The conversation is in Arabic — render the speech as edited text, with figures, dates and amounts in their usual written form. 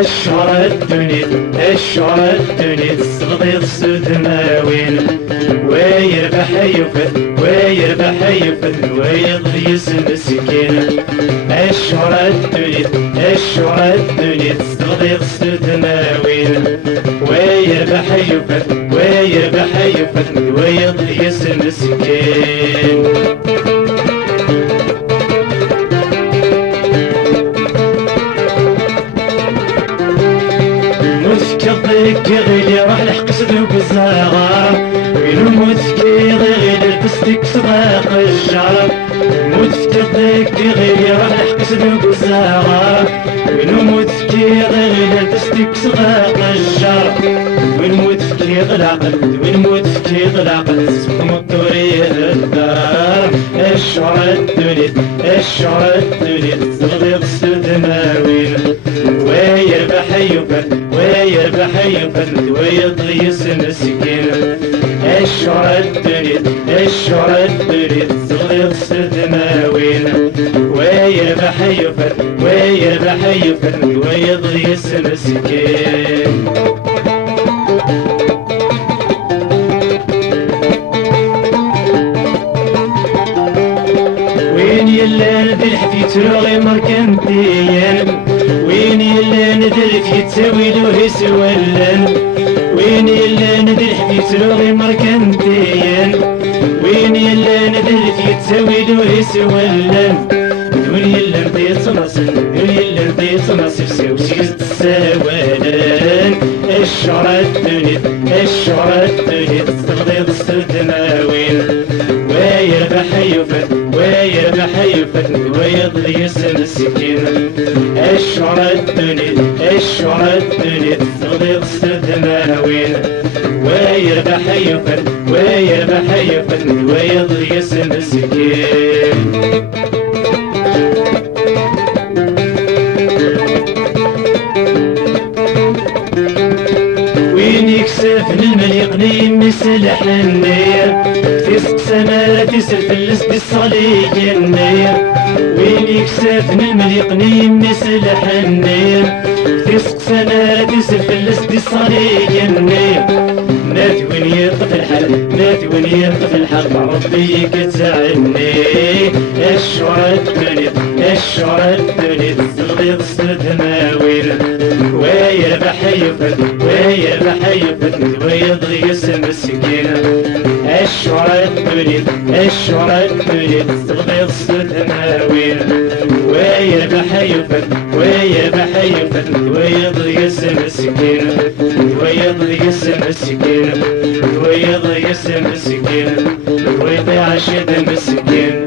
الشهر الدنيا الشهر الدنيا تصغير سدماوين ويربح يفد ويربح يفد ويضل يسم مسكين الشهر الدنيا الشهر الدنيا تصغير سدماوين ويربح يفد ويربح يفد ويضل يسم مسكين متكضيك غيلي راح لحقسد وبزاغة وينو متكي غيلي لبستك صداق الشعر متكضيك غيلي راح لحقسد وبزاغة وينو متكي غيلي لبستك صداق الشعر وين متكي غلاقل وين متكي غلاقل سكم الدوري الدار الشعر الدنيا الشعر الدنيا تغضي غسل دماوين ويربح يفد ويربح يفد ويضي مسكين الشعر الدنيا الشعر الدنيا تغضي غسل دماوين ويربح يفد ويربح يفد ويضي مسكين وين يلا ندير حفيت روغي مركنتين وين يلا ندير في تساويلو يسولن وين يلا ندير حفيت روغي مركنتين وين يلا ندير في تساويلو يسولن وين يلا ندير تنصف وين يلا ندير تنصف سوسيز تساولن الشعر الدنيا الشعر الدنيا تغضي غسل دماوين ويربح يفد ويربح يفد ويضل يسم مسكين الشعر الدنيا الشعر الدنيا تغضي غسل دماوين ويربح يفد ويربح يفد ويضل يسم مسكين يكسف المليقني مثل حنية تسق سما تسرف اللسد الصلي النير وين يكسف المليقني مثل حنية تسق سما تسرف اللسد الصلي النير نات وين يطف الحال نات وين يطف الحال ربي كتعني الشعر الدنيا الشعر الدنيا تغضي غسل دماوين ويربح يفد ويربح يفد ويضي يسم مسكين الشعر الدنيا الشعر الدنيا تغضي غسل دماوين ويربح يفد ويربح يفد ويضي يسم مسكين ويضي يسم مسكين ويضي يسم مسكين ويضيع شد مسكين